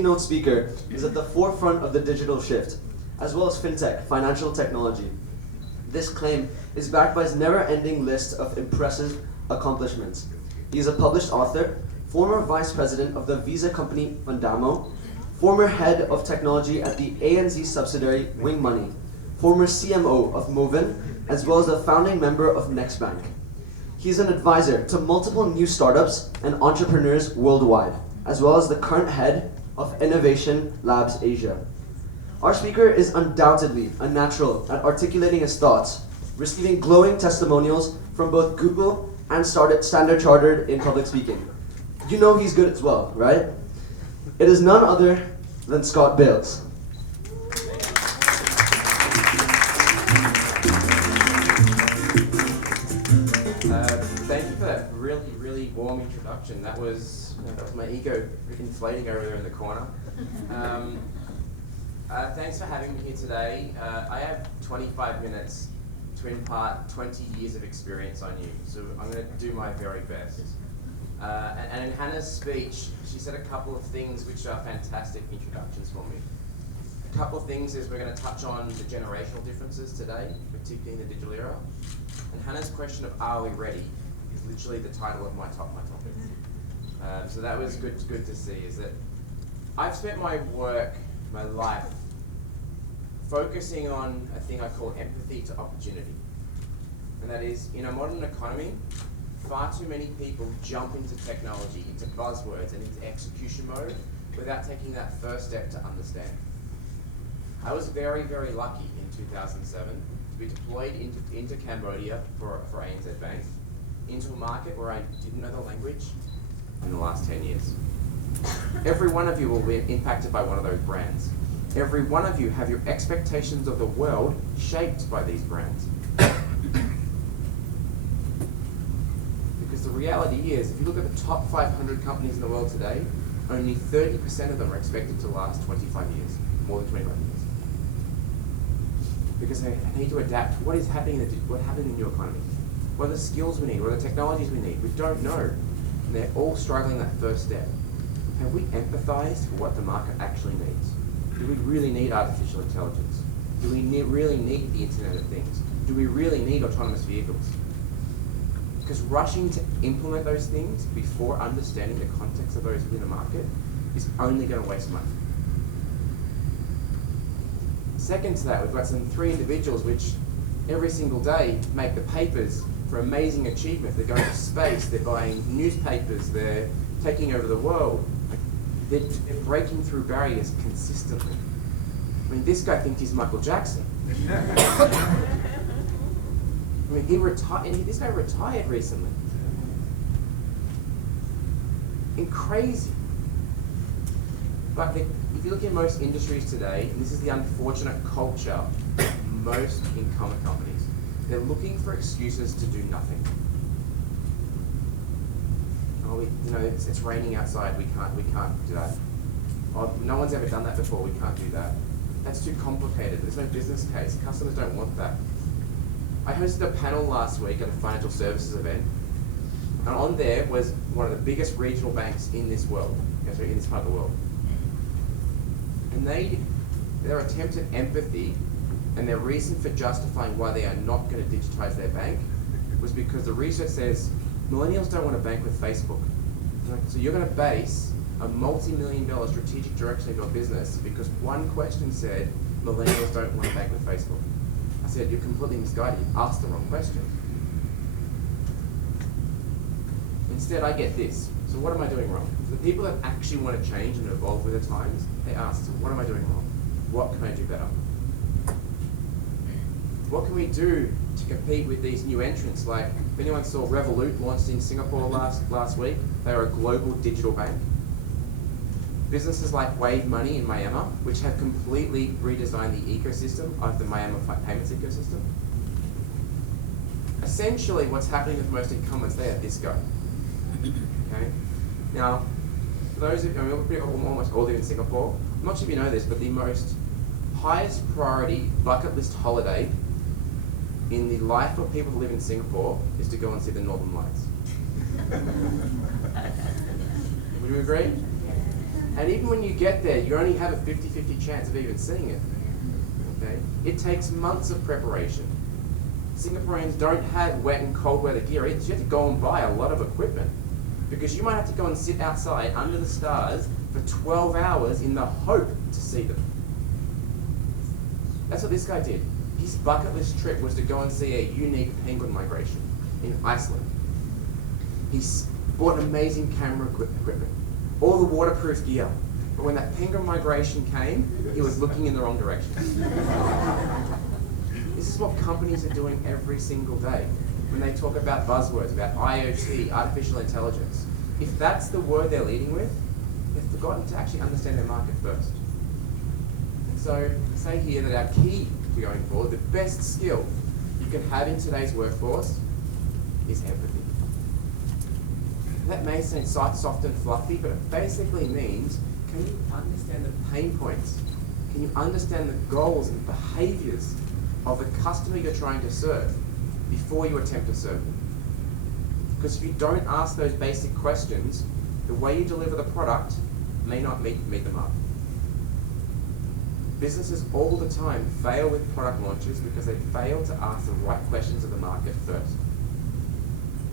keynote speaker is at the forefront of the digital shift, as well as fintech, financial technology. This claim is backed by his never-ending list of impressive accomplishments. He is a published author, former vice president of the Visa company Fundamo, former head of technology at the ANZ subsidiary Wing Money, former CMO of Movin, as well as a founding member of Nextbank. He's an advisor to multiple new startups and entrepreneurs worldwide, as well as the current head of Innovation Labs Asia. Our speaker is undoubtedly a natural at articulating his thoughts, receiving glowing testimonials from both Google and Standard Chartered in public speaking. You know he's good as well, right? It is none other than Scott Bales. Thank you for that really warm introduction. That was my ego inflating over there in the corner. Thanks for having me here today. I have 25 minutes to impart 20 years of experience on you, so I'm going to do my very best. And in Hannah's speech, she said a couple of things which are fantastic introductions for me. A couple of things is we're going to touch on the generational differences today, particularly in the digital era. And Hannah's question of are we ready is literally the title of my topic. So that was good to see, is that I've spent my life, focusing on a thing I call empathy to opportunity. And that is, in a modern economy, far too many people jump into technology, into buzzwords, and into execution mode without taking that first step to understand. I was very lucky in 2007 to be deployed into Cambodia for ANZ Bank, into a market where I didn't know the language in the last 10 years. Every one of you will be impacted by one of those brands. Every one of you have your expectations of the world shaped by these brands. Because the reality is, if you look at the top 500 companies in the world today, only 30% of them are expected to last 25 years, more than 25 years. Because they need to adapt to what is happening in your economy. What are the skills we need? What are the technologies we need? We don't know. And they're all struggling that first step. Have we empathized for what the market actually needs? Do we really need artificial intelligence? Do we really need the Internet of Things? Do we really need autonomous vehicles? Because rushing to implement those things before understanding the context of those within the market is only going to waste money. Second to that, we've got some 3 individuals which every single day make the papers for amazing achievement. They're going to space, they're buying newspapers, they're taking over the world. They're breaking through barriers consistently. I mean, this guy thinks he's Michael Jackson. I mean, this guy retired recently. And crazy. But if you look at most industries today, and this is the unfortunate culture of most incumbent companies, they're looking for excuses to do nothing. Oh, it's raining outside. We can't do that. Oh, no one's ever done that before. We can't do that. That's too complicated. There's no business case. Customers don't want that. I hosted a panel last week at a financial services event, and on there was one of the biggest regional banks in this world, in this part of the world. And their attempt at empathy and their reason for justifying why they are not going to digitize their bank was because the research says millennials don't want to bank with Facebook. So you're going to base a multi-million-dollar strategic direction of your business because one question said millennials don't want to bank with Facebook. I said, you're completely misguided. You asked the wrong question. Instead, I get this. So what am I doing wrong? So the people that actually want to change and evolve with the times, they ask, so what am I doing wrong? What can I do better? What can we do to compete with these new entrants? Like, if anyone saw Revolut launched in Singapore last week, they are a global digital bank. Businesses like Wave Money in Miami, which have completely redesigned the ecosystem of the Miami payments ecosystem. Essentially, what's happening with most incumbents, they are this guy. Okay. Now, for those of you, we almost all live in Singapore. I'm not sure if you know this, but the most highest priority bucket list holiday in the life of people who live in Singapore is to go and see the Northern Lights. Would you agree? And even when you get there, you only have a 50-50 chance of even seeing it. Okay? It takes months of preparation. Singaporeans don't have wet and cold weather gear either, so you have to go and buy a lot of equipment. Because you might have to go and sit outside under the stars for 12 hours in the hope to see them. That's what this guy did. His bucket list trip was to go and see a unique penguin migration in Iceland. He bought amazing camera equipment, all the waterproof gear. But when that penguin migration came, he was looking in the wrong direction. This is what companies are doing every single day. When they talk about buzzwords, about IoT, artificial intelligence, if that's the word they're leading with, they've forgotten to actually understand their market first. And so, say here that our key for going forward, the best skill you can have in today's workforce is empathy. That may sound soft and fluffy, but it basically means, can you understand the pain points? Can you understand the goals and behaviors of the customer you're trying to serve before you attempt to serve them? Because if you don't ask those basic questions, the way you deliver the product may not meet the mark. Businesses all the time fail with product launches because they fail to ask the right questions of the market first.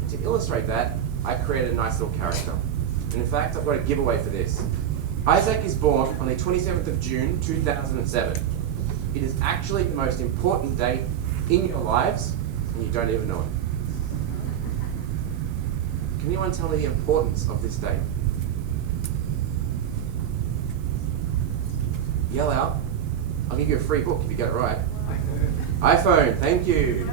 And to illustrate that, I created a nice little character. And in fact, I've got a giveaway for this. Isaac is born on the 27th of June, 2007. It is actually the most important date in your lives, and you don't even know it. Can anyone tell me the importance of this date? Yell out. I'll give you a free book if you get it right. iPhone, thank you.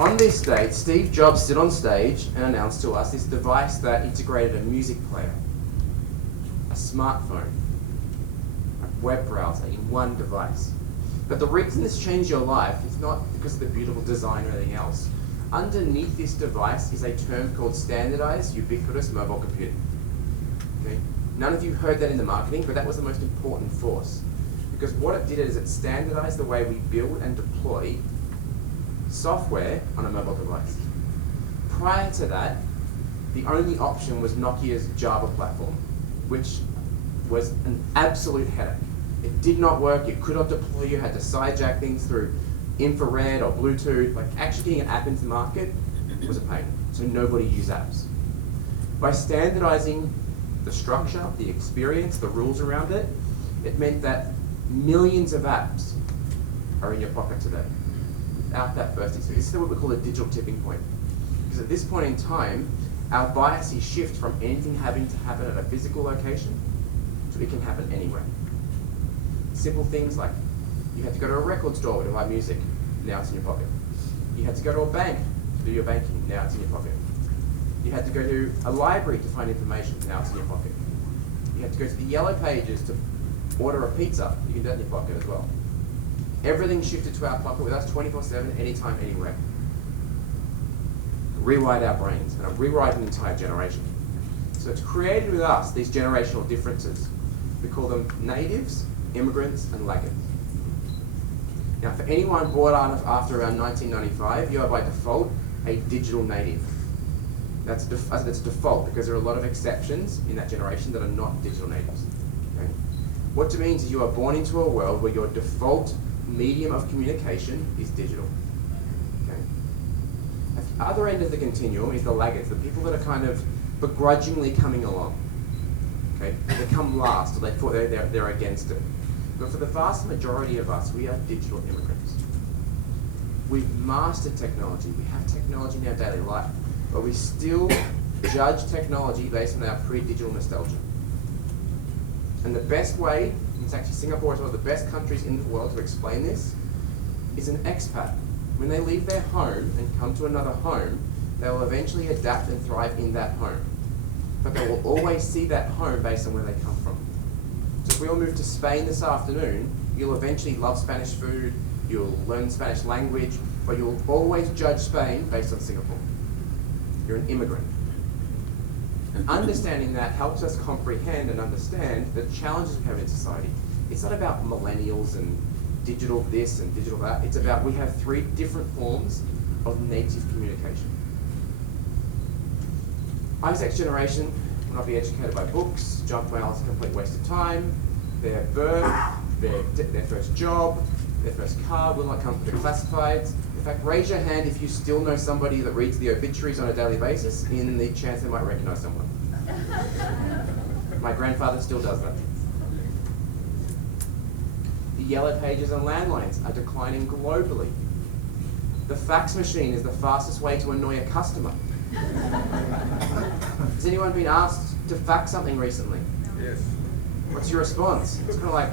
On this date, Steve Jobs stood on stage and announced to us this device that integrated a music player, a smartphone, a web browser in one device. But the reason this changed your life is not because of the beautiful design or anything else. Underneath this device is a term called standardized ubiquitous mobile computing. Okay? None of you heard that in the marketing, but that was the most important force. Because what it did is it standardized the way we build and deploy software on a mobile device. Prior to that, the only option was Nokia's Java platform, which was an absolute headache. It did not work, you could not deploy, you had to sidejack things through infrared or Bluetooth. Like actually getting an app into the market was a pain, so nobody used apps. By standardizing the structure, the experience, the rules around it, it meant that millions of apps are in your pocket today without that first experience. This is what we call a digital tipping point. Because at this point in time, our biases shift from anything having to happen at a physical location to it can happen anywhere. Simple things like you had to go to a record store to buy music, now it's in your pocket. You had to go to a bank to do your banking, now it's in your pocket. You had to go to a library to find information, now it's in your pocket. You had to go to the yellow pages to order a pizza, you can do that in your pocket as well. Everything shifted to our pocket with us 24/7, anytime, anywhere. Rewrite our brains, and rewrite an entire generation. So it's created with us these generational differences. We call them natives, immigrants, and laggards. Now, for anyone born after around 1995, you are by default a digital native. That's default because there are a lot of exceptions in that generation that are not digital natives. Okay? What it means is you are born into a world where your default medium of communication is digital. Okay? At the other end of the continuum is the laggards, the people that are kind of begrudgingly coming along. Okay? They come last, or they're against it. But for the vast majority of us, we are digital immigrants. We've mastered technology. We have technology in our daily life, but we still judge technology based on our pre-digital nostalgia. And the best way, it's actually Singapore is one of the best countries in the world to explain this, is an expat. When they leave their home and come to another home, they will eventually adapt and thrive in that home. But they will always see that home based on where they come from. So if we all move to Spain this afternoon, you'll eventually love Spanish food, you'll learn Spanish language, but you'll always judge Spain based on Singapore. You're an immigrant. And understanding that helps us comprehend and understand the challenges we have in society. It's not about millennials and digital this and digital that. It's about we have 3 different forms of native communication. Isaac's generation will not be educated by books. Junk mail is a complete waste of time. Their birth, their first job, their first car will not come through the classifieds. In fact, raise your hand if you still know somebody that reads the obituaries on a daily basis in the chance they might recognize someone. My grandfather still does that. The yellow pages and landlines are declining globally. The fax machine is the fastest way to annoy a customer. Has anyone been asked to fax something recently? Yes. What's your response? It's kind of like,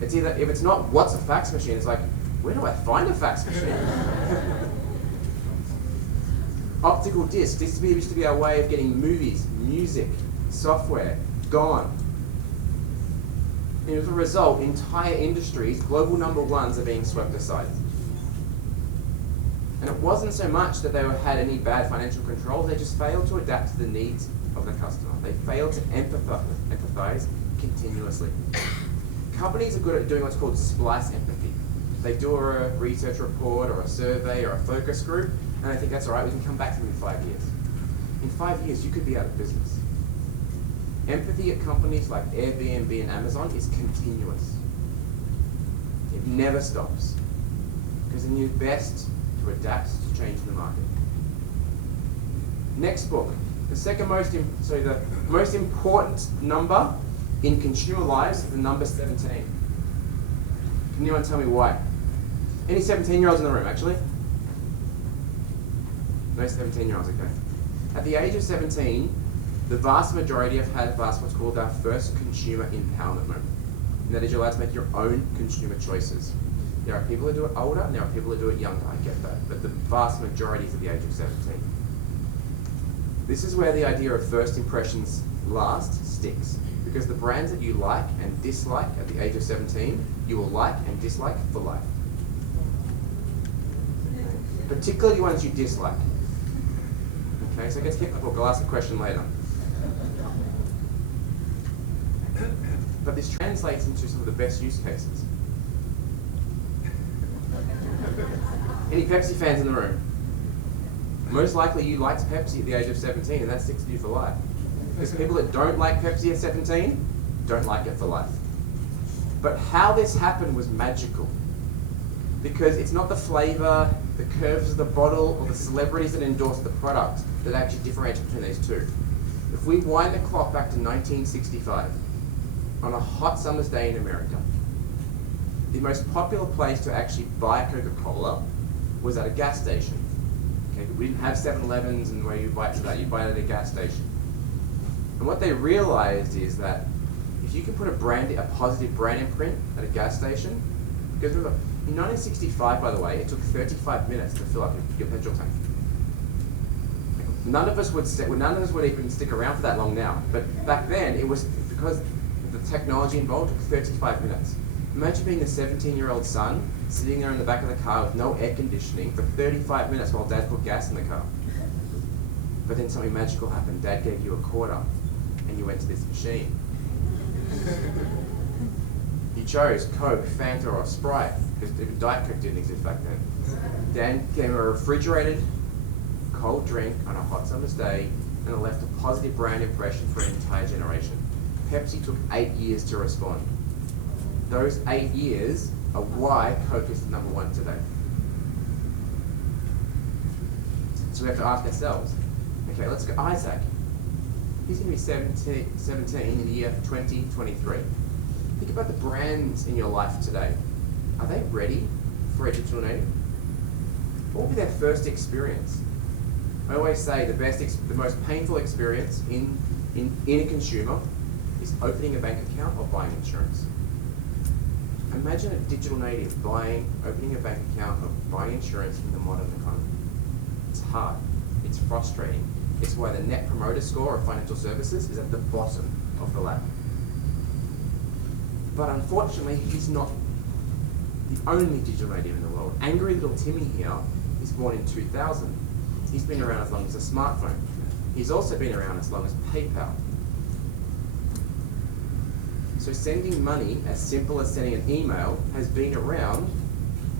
it's either, if it's not what's a fax machine, it's like, where do I find a fax machine? Optical discs. This used to be our way of getting movies, music, software, gone. And as a result, entire industries, global number ones, are being swept aside. And it wasn't so much that they had any bad financial controls, they just failed to adapt to the needs of the customer. They failed to empathize continuously. Companies are good at doing what's called splice empathy. They do a research report or a survey or a focus group, and they think that's all right, we can come back to them in 5 years. In 5 years, you could be out of business. Empathy at companies like Airbnb and Amazon is continuous. It never stops. Because they knew best to adapt to change in the market. Next book. The most important number in consumer lives is the number 17. Can anyone tell me why? Any 17-year-olds in the room, actually? No 17-year-olds, okay. At the age of 17, the vast majority have had what's called their first consumer empowerment moment. And that is you're allowed to make your own consumer choices. There are people who do it older and there are people who do it younger, I get that. But the vast majority is at the age of 17. This is where the idea of first impressions last sticks. Because the brands that you like and dislike at the age of 17, you will like and dislike for life. Particularly ones you dislike. Okay, so get to the book, I'll ask a question later. But this translates into some of the best use cases. Any Pepsi fans in the room? Most likely you liked Pepsi at the age of 17 and that sticks with you for life. Because people that don't like Pepsi at 17 don't like it for life. But how this happened was magical. Because it's not the flavor, the curves of the bottle, or the celebrities that endorse the product that actually differentiate between these two. If we wind the clock back to 1965, on a hot summer's day in America, the most popular place to actually buy Coca-Cola was at a gas station. Okay, we didn't have 7-Elevens and where you buy it today, you buy it at a gas station. And what they realized is that if you can put a positive brand imprint at a gas station, because remember, in 1965, by the way, it took 35 minutes to fill up your petrol tank. None of us would even stick around for that long now. But back then, it was because the technology involved took 35 minutes. Imagine being a 17-year-old son sitting there in the back of the car with no air conditioning for 35 minutes while Dad put gas in the car. But then something magical happened. Dad gave you a quarter, and you went to this machine. You chose Coke, Fanta, or Sprite, because even Diet Coke didn't exist back then. Dan gave him a refrigerated, cold drink on a hot summer's day, and it left a positive brand impression for an entire generation. Pepsi took 8 years to respond. Those 8 years are why Coke is the number one today. So we have to ask ourselves, okay, let's go. Isaac, he's going to be 17 in the year 2023. Think about the brands in your life today. Are they ready for a digital native? What will be their first experience? I always say the most painful experience in a consumer is opening a bank account or buying insurance. Imagine a digital native opening a bank account or buying insurance in the modern economy. It's hard. It's frustrating. It's why the Net Promoter Score of financial services is at the bottom of the ladder. But unfortunately, he's not the only digital native in the world. Angry little Timmy here is born in 2000. He's been around as long as a smartphone. He's also been around as long as PayPal. So sending money, as simple as sending an email, has been around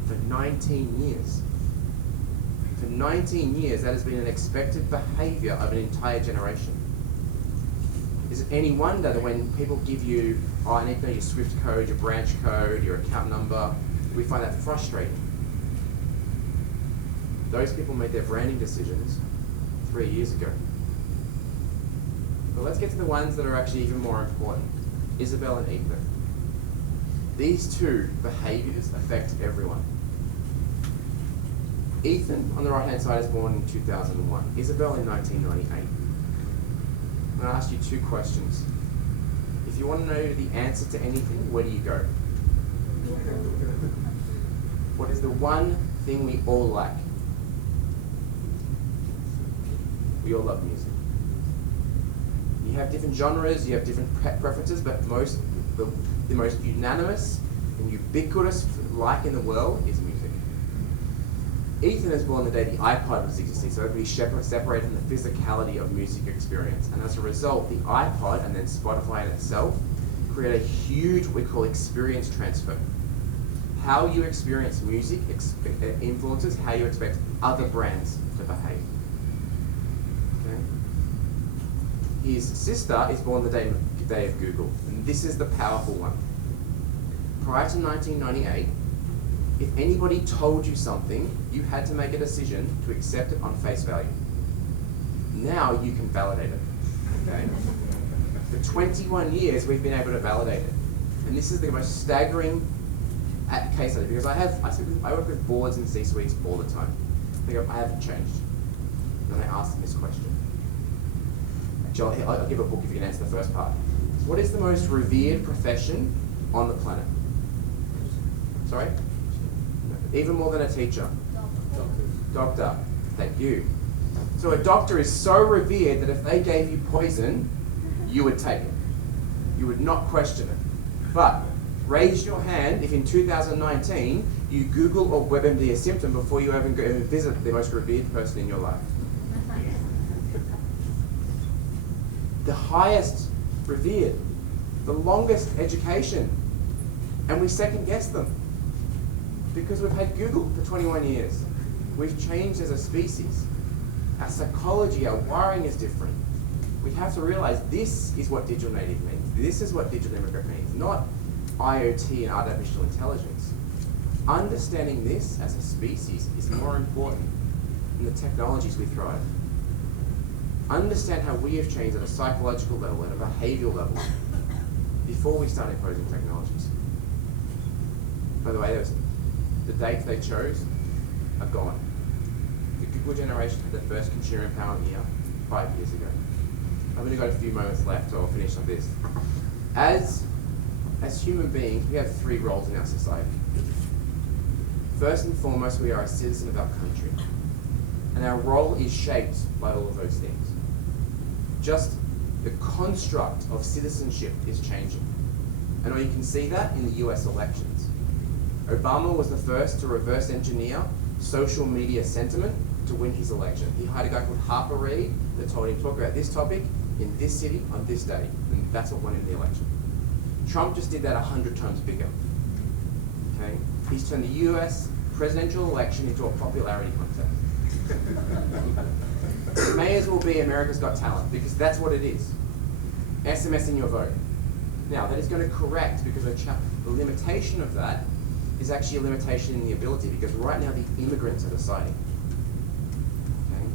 for 19 years. For 19 years, that has been an expected behavior of an entire generation. Is it any wonder that when people give you, oh, I need to know your Swift code, your branch code, your account number, we find that frustrating? Those people made their branding decisions 3 years ago. But let's get to the ones that are actually even more important. Isabel and Ethan. These two behaviors affect everyone. Ethan, on the right-hand side, is born in 2001. Isabel in 1998. I'm going to ask you two questions. If you want to know the answer to anything, where do you go? What is the one thing we all like? We all love music. You have different genres, you have different preferences, but the most unanimous and ubiquitous like in the world is music. Ethan was born the day the iPod was existing, so we separated from the physicality of music experience. And as a result, the iPod and then Spotify in itself create a huge, what we call experience transfer. How you experience music influences how you expect other brands to behave. Okay? His sister is born the day of Google, and this is the powerful one. Prior to 1998, if anybody told you something, you had to make a decision to accept it on face value. Now you can validate it. Okay? For 21 years, we've been able to validate it. And this is the most staggering case study, because I work with boards and C-suites all the time. They go, I haven't changed. And I ask them this question. Actually, I'll give a book if you can answer the first part. What is the most revered profession on the planet? Sorry? Even more than a teacher. Doctor. Thank you. So a doctor is so revered that if they gave you poison, you would take it. You would not question it. But raise your hand if in 2019 you Google or WebMD a symptom before you even go and visit the most revered person in your life. The highest revered, the longest education, and we second guess them. Because we've had Google for 21 years. We've changed as a species. Our psychology, our wiring is different. We have to realize this is what digital native means. This is what digital immigrant means, not IoT and artificial intelligence. Understanding this as a species is more important than the technologies we throw at it. Understand how we have changed at a psychological level, at a behavioral level, before we start imposing technologies. By the way, the dates they chose are gone. The Google generation had their first consumer empowerment year 5 years ago. I've only got a few moments left, so I'll finish on this. As human beings, we have three roles in our society. First and foremost, we are a citizen of our country. And our role is shaped by all of those things. Just the construct of citizenship is changing. And you can see that in the US elections. Obama was the first to reverse engineer social media sentiment to win his election. He hired a guy called Harper Reid that told him to talk about this topic in this city on this day. And that's what won him the election. Trump just did that 100 times bigger. Okay? He's turned the US presidential election into a popularity contest. It may as well be America's Got Talent, because that's what it is. SMSing your vote. Now, that is going to correct, because the limitation of that is actually a limitation in the ability, because right now the immigrants are deciding. Okay?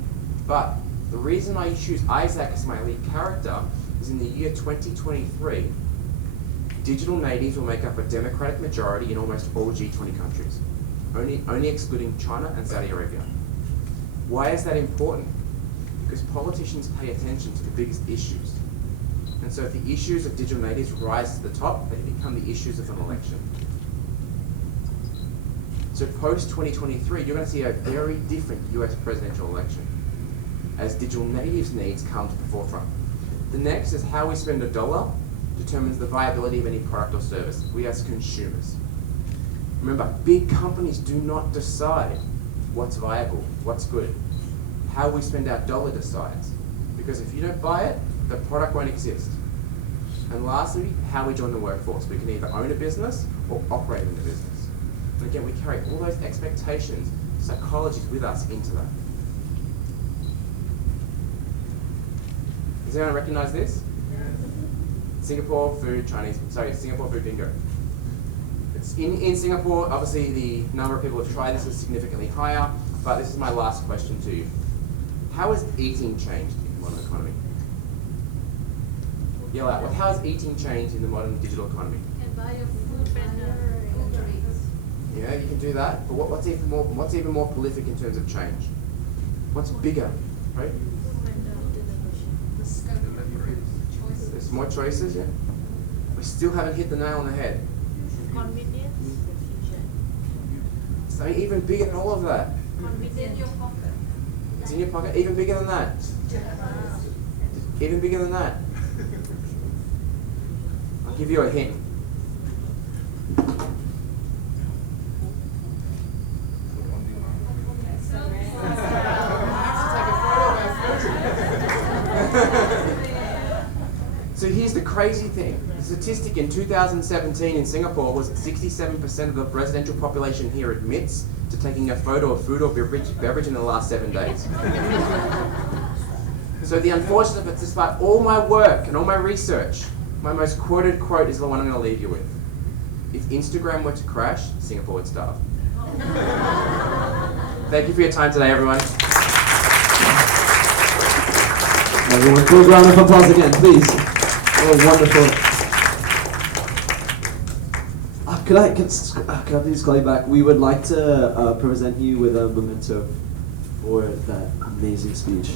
But the reason I choose Isaac as my lead character is in the year 2023, digital natives will make up a democratic majority in almost all G20 countries, only excluding China and Saudi Arabia. Why is that important? Because politicians pay attention to the biggest issues. And so if the issues of digital natives rise to the top, they become the issues of an election. So post-2023, you're going to see a very different US presidential election as digital natives' needs come to the forefront. The next is how we spend $1 determines the viability of any product or service. We as consumers. Remember, big companies do not decide what's viable, what's good. How we spend our dollar decides. Because if you don't buy it, the product won't exist. And lastly, how we join the workforce. We can either own a business or operate in the business. And again, we carry all those expectations, psychologies with us into that. Does anyone recognize this? Singapore food bingo. It's in Singapore, obviously the number of people who have tried this is significantly higher, but this is my last question to you. How has eating changed in the modern economy? Yell out, how has eating changed in the modern digital economy? You can buy your food better, Uber Eats. Yeah, you can do that, but what's even more prolific in terms of change? What's bigger, right? There's more choices, yeah? We still haven't hit the nail on the head. Convenience. Something even bigger than all of that. Convenience in your pocket. It's in your pocket, even bigger than that. Even bigger than that. I'll give you a hint. So here's the crazy thing. The statistic in 2017 in Singapore was that 67% of the residential population here admits to taking a photo of food or beverage in the last 7 days. So the unfortunate, but despite all my work and all my research, my most quoted quote is the one I'm going to leave you with. If Instagram were to crash, Singapore would starve. Thank you for your time today, everyone. Everyone, full round of applause again, please. Oh, wonderful. Could I please call you back? We would like to present you with a memento for that amazing speech.